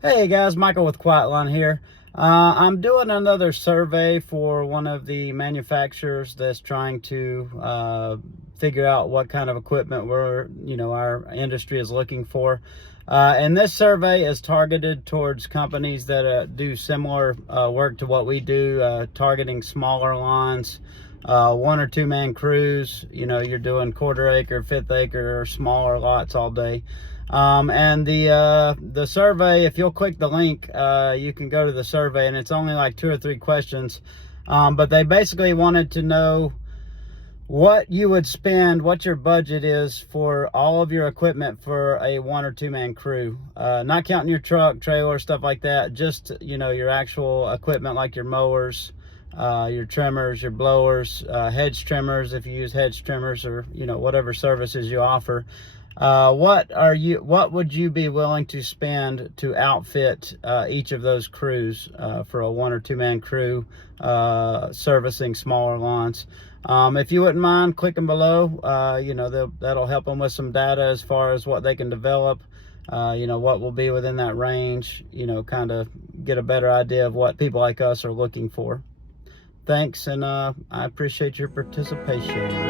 Hey guys, Michael with Quiet Lawn here. I'm doing another survey for one of the manufacturers that's trying to figure out what kind of equipment our industry is looking for. And this survey is targeted towards companies that do similar work to what we do, targeting smaller lawns, one or two man crews. You're doing quarter acre, fifth acre, or smaller lots all day. And the survey, if you'll click the link, you can go to the survey, and it's only like 2 or 3 questions. But they basically wanted to know what you would spend, what your budget is for all of your equipment for a 1 or 2 man crew. Not counting your truck, trailer, stuff like that. Just, your actual equipment like your mowers, your trimmers, your blowers, hedge trimmers if you use hedge trimmers, or whatever services you offer. What would you be willing to spend to outfit each of those crews for a 1 or 2 man crew servicing smaller lawns? If you wouldn't mind clicking below, that'll help them with some data as far as what they can develop, what will be within that range, kind of get a better idea of what people like us are looking for. Thanks, and I appreciate your participation.